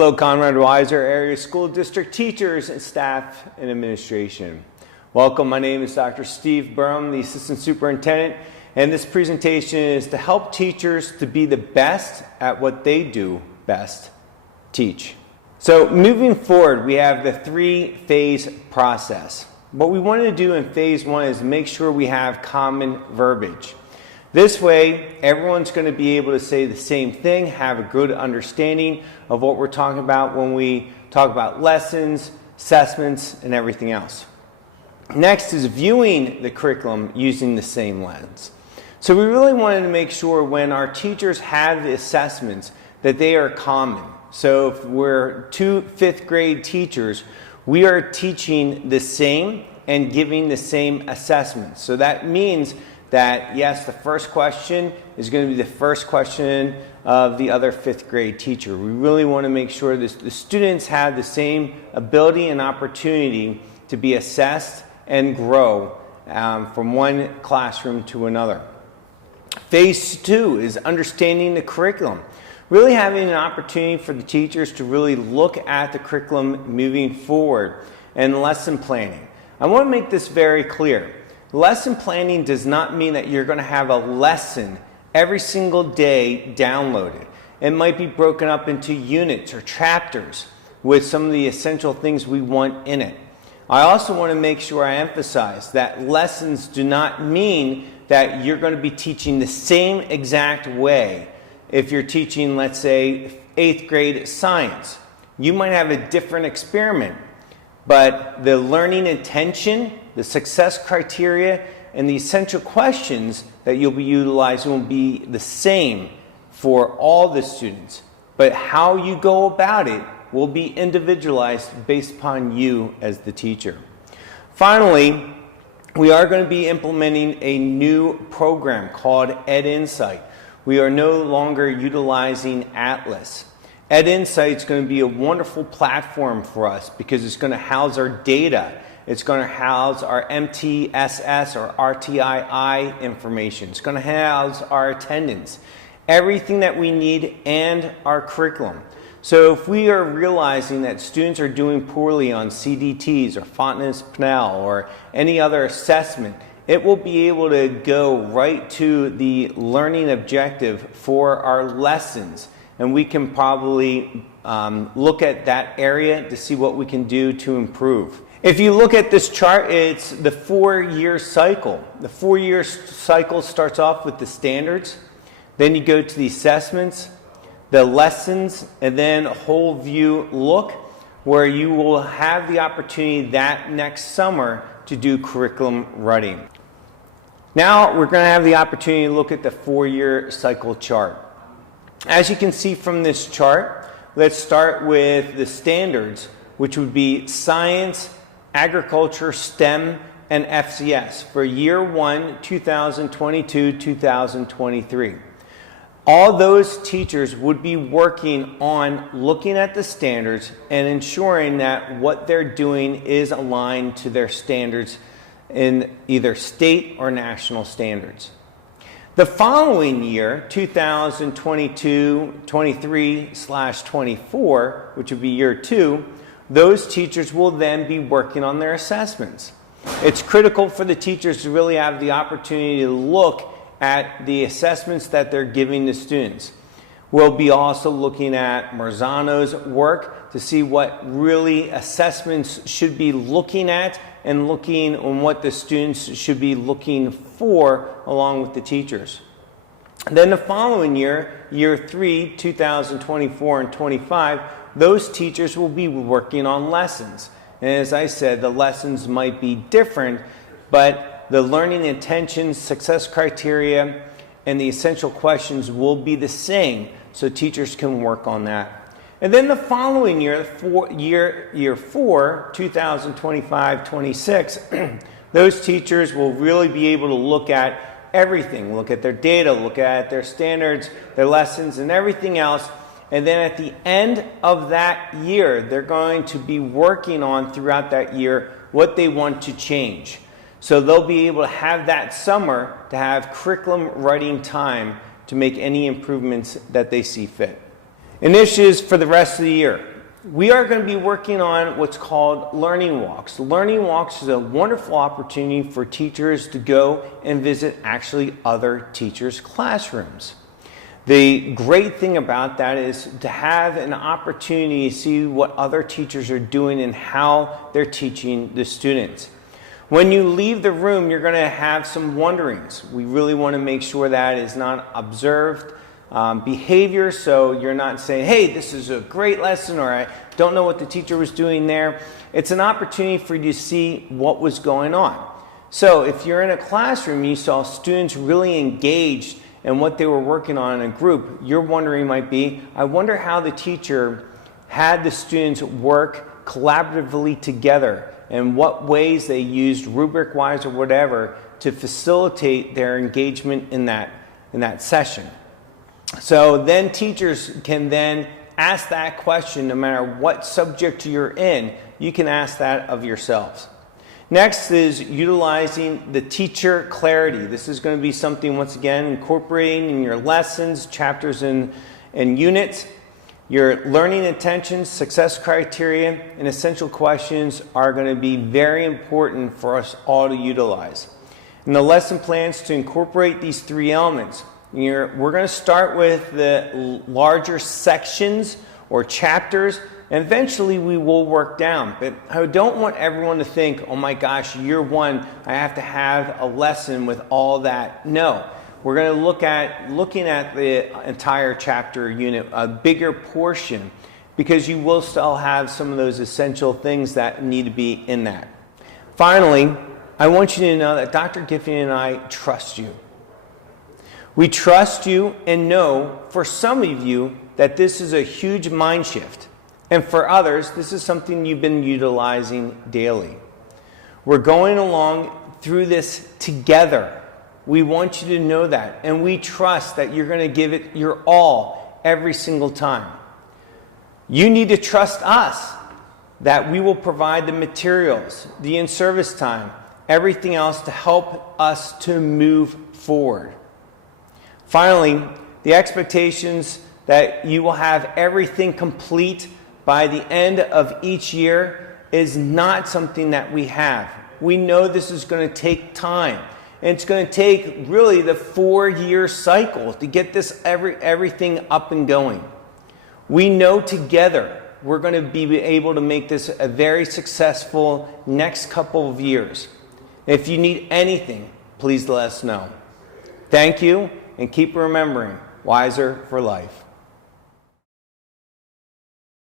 Hello, Conrad Weiser, Area School District teachers and staff and administration. Welcome, my name is Dr. Steve Burnham, the Assistant Superintendent, and this presentation is to help teachers to be the best at what they do best, teach. So moving forward, we have the three-phase process. What we want to do in phase one is make sure we have common verbiage. This way, everyone's going to be able to say the same thing, have a good understanding of what we're talking about when we talk about lessons, assessments, and everything else. Next is viewing the curriculum using the same lens. So we really wanted to make sure when our teachers have the assessments that they are common. So if we're two fifth grade teachers, we are teaching the same and giving the same assessments. So that means that yes, the first question is going to be the first question of the other fifth grade teacher. We really want to make sure that the students have the same ability and opportunity to be assessed and grow from one classroom to another. Phase two is understanding the curriculum. Really having an opportunity for the teachers to really look at the curriculum moving forward and lesson planning. I want to make this very clear. Lesson planning does not mean that you're going to have a lesson every single day downloaded. It might be broken up into units or chapters with some of the essential things we want in it. I also want to make sure I emphasize that lessons do not mean that you're going to be teaching the same exact way. If you're teaching, let's say, 8th grade science, you might have a different experiment, but the learning intention, the success criteria, and the essential questions that you'll be utilizing will be the same for all the students. But how you go about it will be individualized based upon you as the teacher. Finally, we are going to be implementing a new program called Ed Insight. We are no longer utilizing Atlas. Ed Insight is going to be a wonderful platform for us because it's going to house our data. It's going to house our MTSS or RTII information. It's going to house our attendance, everything that we need, and our curriculum. So if we are realizing that students are doing poorly on CDTs or Fontenay-Pinnell or any other assessment, it will be able to go right to the learning objective for our lessons. And we can probably look at that area to see what we can do to improve. If you look at this chart, it's the 4-year cycle. The 4-year cycle starts off with the standards, then you go to the assessments, the lessons, and then a whole view look where you will have the opportunity that next summer to do curriculum writing. Now we're going to have the opportunity to look at the 4-year cycle chart. As you can see from this chart, let's start with the standards, which would be science, agriculture, STEM, and FCS for year 1, 2022-2023. All those teachers would be working on looking at the standards and ensuring that what they're doing is aligned to their standards in either state or national standards. The following year, 2022-23/24, which would be year 2, those teachers will then be working on their assessments. It's critical for the teachers to really have the opportunity to look at the assessments that they're giving the students. We'll be also looking at Marzano's work to see what really assessments should be looking at and looking on what the students should be looking for along with the teachers. Then the following year, year 3, 2024 and 25, those teachers will be working on lessons. And as I said, the lessons might be different, but the learning intentions, success criteria, and the essential questions will be the same, so teachers can work on that. And then the following year, year 4, 2025-26, those teachers will really be able to look at everything, look at their data, look at their standards, their lessons, and everything else. And then at the end of that year, they're going to be working on throughout that year what they want to change. So they'll be able to have that summer to have curriculum writing time to make any improvements that they see fit. Initiatives for the rest of the year. we are going to be working on what's called learning walks. Learning walks is a wonderful opportunity for teachers to go and visit actually other teachers' classrooms. The great thing about that is to have an opportunity to see what other teachers are doing and how they're teaching the students. When you leave the room, you're going to have some wonderings. We really want to make sure that is not observed behavior, so you're not saying, hey, this is a great lesson, or I don't know what the teacher was doing there. It's an opportunity for you to see what was going on. So if you're in a classroom and you saw students really engaged in what they were working on in a group, your wondering might be, I wonder how the teacher had the students work collaboratively together and what ways they used rubric-wise or whatever to facilitate their engagement in that session. So then teachers can then ask that question no matter what subject you're in. You can ask that of yourselves. Next is utilizing the teacher clarity. This is going to be something, once again, incorporating in your lessons, chapters, and units. Your learning intentions, success criteria, and essential questions are going to be very important for us all to utilize. And the lesson plans to incorporate these three elements. We're going to start with the larger sections or chapters, and eventually we will work down. But I don't want everyone to think, oh my gosh, year one, I have to have a lesson with all that. No, we're going to looking at the entire chapter unit, a bigger portion, because you will still have some of those essential things that need to be in that. Finally, I want you to know that Dr. Giffen and I trust you. We trust you and know for some of you that this is a huge mind shift. And for others, this is something you've been utilizing daily. We're going along through this together. We want you to know that. And we trust that you're going to give it your all every single time. You need to trust us that we will provide the materials, the in-service time, everything else to help us to move forward. Finally, the expectations that you will have everything complete by the end of each year is not something that we have. We know this is going to take time. And it's going to take really the 4-year cycle to get this everything up and going. We know together we're going to be able to make this a very successful next couple of years. If you need anything, please let us know. Thank you. And keep remembering, wiser for life.